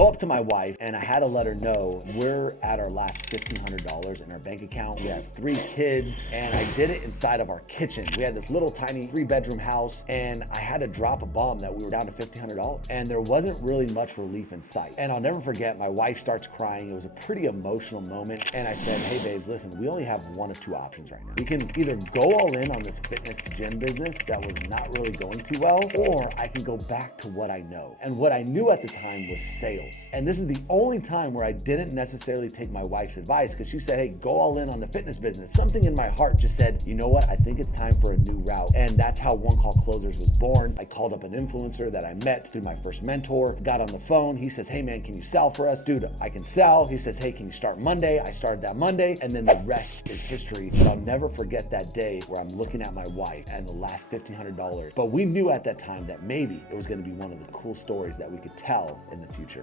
go up to my wife and I had to let her know we're at our last $1,500 in our bank account. We have 3 kids, and I did it inside of our kitchen. We had this little tiny 3-bedroom house, and I had to drop a bomb that we were down to $1,500, and there wasn't really much relief in sight. And I'll never forget, my wife starts crying. It was a pretty emotional moment, and I said, hey babes, listen, we only have 1 of 2 options right now. We can either go all in on this fitness gym business that was not really going too well, or I can go back to what I know. And what I knew at the time was sales. And this is the only time where I didn't necessarily take my wife's advice, because she said, hey, go all in on the fitness business. Something in my heart just said, you know what? I think it's time for a new route. And that's how One Call Closers was born. I called up an influencer that I met through my first mentor, got on the phone. He says, hey man, can you sell for us? Dude, I can sell. He says, hey, can you start Monday? I started that Monday, and then the rest is history. But I'll never forget that day where I'm looking at my wife and the last $1,500. But we knew at that time that maybe it was going to be one of the cool stories that we could tell in the future.